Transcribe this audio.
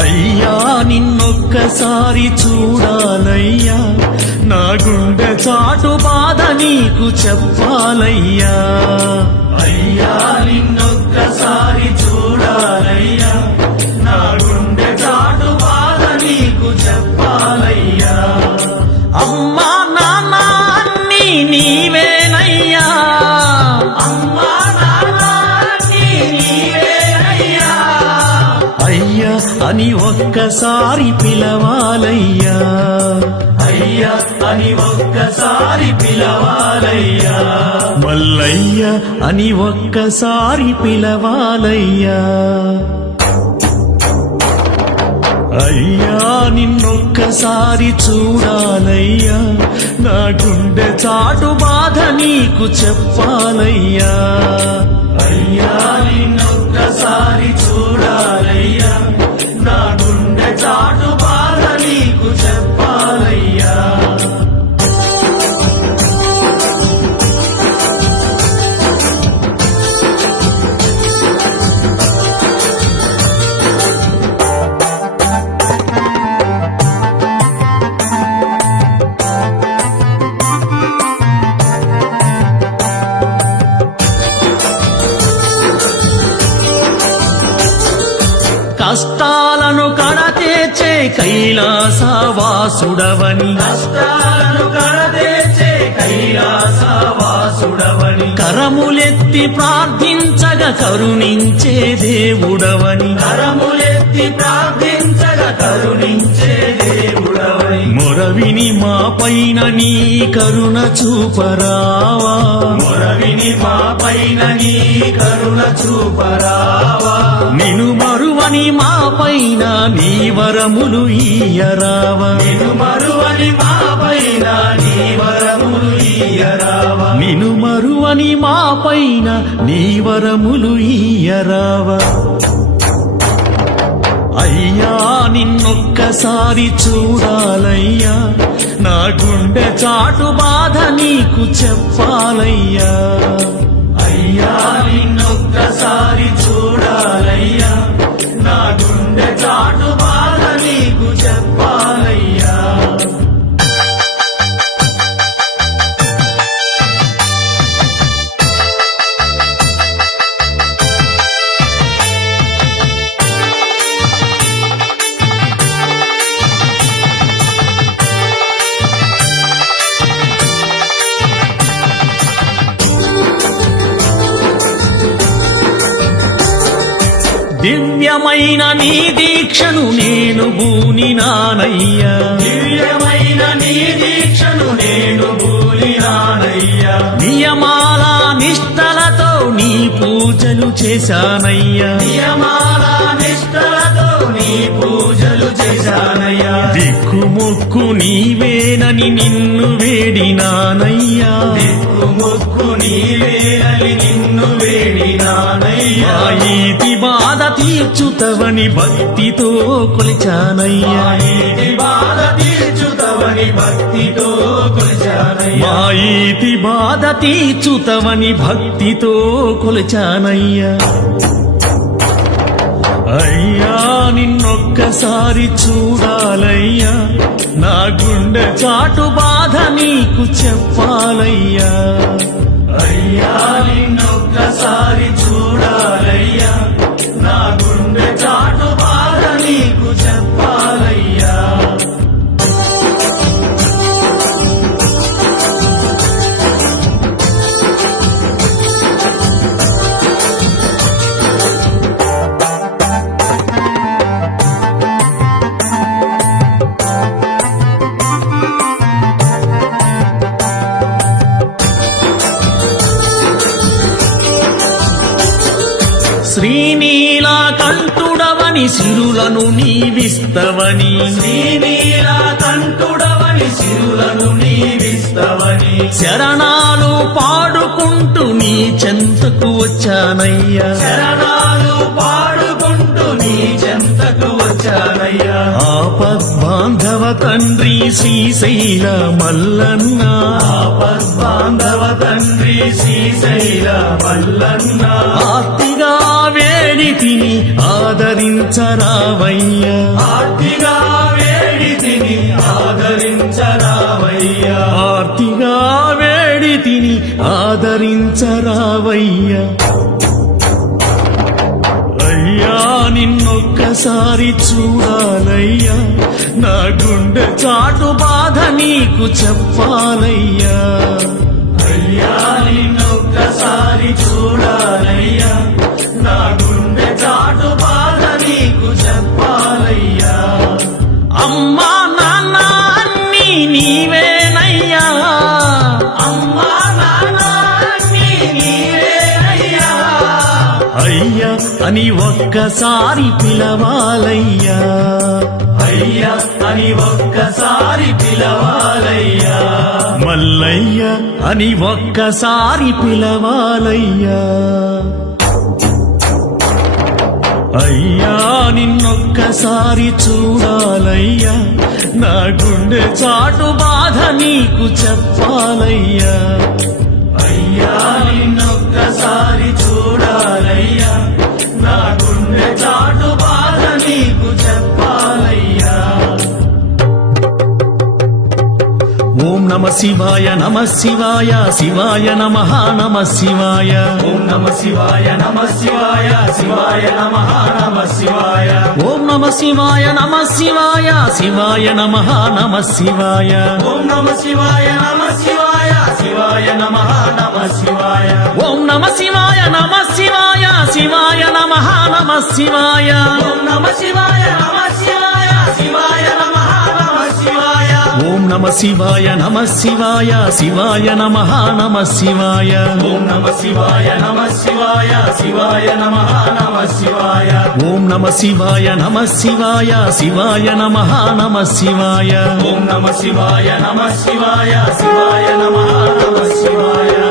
అయ్యా నిన్నొక్కసారి చూడాలయ్యా, నా గుండె చాటు బాధ నీకు చెప్పాలయ్యా. అయ్యా నిన్నొక్కసారి చూడాలయ్యా, నా గుండె చాటు బాధ నీకు చెప్పాలయ్యా. అమ్మా నాన్న అన్నీ నీవేనయ్యా, అమ్మా నాన్న అన్నీ నీవేనయ్యా. అయ్యా అని ఒక్కసారి పిలవాలయ్యా, అయ్యా అని ఒక్కసారి పిలవాలయ్యా. మల్లయ్య అని ఒక్కసారి పిలవాలయ్యా. అయ్యా నిన్నొక్కసారి చూడాలయ్యా, నా గుండె చాటు బాధ నీకు చెప్పాలయ్యా. అయ్యా నిన్నొక్కసారి చూడాలయ్యా, నా గుండె చాటు బాధ నీకు చెప్పాలయ్యా. కష్టాలను కడతేర్చే కైలాసవాసుడవని, కష్టాలను కడతేర్చే కైలాసవాసుడవని, కరములెత్తి ప్రార్థించగా కరుణించే దేవుడవని, కరములెత్తి ప్రార్థించగా కరుణించే దేవుడవని. మొరవిని మా పైన నీ కరుణ చూపరావా, మొరవిని మా పైన నీ కరుణ చూపరావా. నిను మరువని మా పైన నీ వరములు ఇయ్యరావా, నిను మరువని మా పైన నీ వరములు ఇయ్యరావా. నిను మరువని మా పైన నీ వరములు ఇయ్యరావా. అయ్యా నిన్నొక్కసారి చూడాలయ్యా, నా గుండె చాటు బాధ నీకు చెప్పాలయ్యా. అయ్యా నిన్నొక్కసారి చూడాలయ్యా, నా గుండె చాటు బాధ నీకు చెప్పాలయ్యా. దివ్యమైన నీ దీక్షను నేను బూనినానయ్యా, దివ్యమైన నీ దీక్షను నేను బూనినానయ్యా. నియమాల నిష్టలతో నీ పూజలు చేశానయ్యా, నియమాల నిష్టలతో నీ పూజలు చేశానయ్యా. దిక్కుమొక్కు నీవేనని నిన్ను వేడినానయ్యా, దిక్కుమొక్కు నీవేనని నిన్ను వేడినానయ్యా. ఈతి బాధ తీర్చుతవని భక్తితో కొలిచానయ్యా, ఈతి బాధ తీర్చుతవని భక్తితో కొలిచానయ్యా. మా ఈతి బాధ తీర్చుతవని భక్తితో కొలిచానయ్యా. అయ్యా నిన్నొక్కసారి చూడాలయ్యా, నా గుండె చాటు బాధ నీకు చెప్పాలయ్యా. అయ్యా నిన్నొక్కసారి చూడాలయ్యా, నా గుండె చాటు బాధ నీకు చెప్పాలయ్యా. శ్రీనీలకంఠుడవని సిరులను నీవిస్తవని, శ్రీనీలకంఠుడవని సిరులను నీవిస్తవని. శరణాలు పాడుకుంటూ నీ చెంతకు వచ్చానయ్యా, శరణాలు పాడుకుంటూ నీ చెంతకు వచ్చానయ్యా. ఆపద్బాంధవ తండ్రి తండ్రి శ్రీశైల మల్లన్న ఆపద్బాంధవ తండ్రి శ్రీశైల మల్లన్న ఆర్తిగా వేడి తిని ఆదరించరావయ్యా ఆర్తిగా వేడి తిని ఆదరించరావయ్యా ఆర్తిగా వేడి తిని ఆదరించరావయ్యా అయ్యా నిన్నొక్కసారి చూడాలయ్యా నా గుండె చాటు బాధ నీకు చెప్పాలయ్యా అయ్యా నిన్నొక్కసారి చూడాలయ్యా నా గుండె చాటు బాధ నీకు చెప్పాలయ్యా అమ్మా నాన్న అన్నీ నీవేనయ్యా అమ్మా నాన్న అన్నీ నీవేనయ్యా అయ్యా అని ఒక్కసారి పిలవాలయ్యా అయ్యా అని ఒక్కసారి పిలవాలయ్యా మల్లయ్య అని ఒక్కసారి పిలవాలయ్యా అయ్యా నిన్నొక్కసారి చూడాలయ్యా నా గుండె చాటు బాధ నీకు చెప్పాలయ్యా అయ్యా నిన్నొక్కసారి చూడాలయ్యా నా గుండె చాటు బాధ నీకు చెప్పాలయ్యా ఓం నమ శివాయ నమ శివాయ శివాయ నమః నమ శివాయ ఓం నమ శివాయ నమ శివాయ శివాయ నమః నమ శివాయ ఓం నమ శివాయ నమ శివాయ శివాయ నమః నమ శివాయ ఓం నమ శివాయ నమ శివాయ శివాయ నమః నమ శివాయ ఓం నమ శివాయ నమ శివాయ శివాయ నమః నమ శివాయ ఓం నమ శివాయ నమ శివాయ శివాయ నమః నమ శివాయ ఓం నమ శివాయ నమ శివాయ శివాయ నమః నమ శివాయ ఓం నమ శివాయ నమ శివాయ శివాయ నమః నమ శివాయ ఓం నమ శివాయ నమ శివాయ శివాయ నమః నమ శివాయ ఓం నమ శివాయ నమ శివాయ శివాయ నమః నమ శివాయ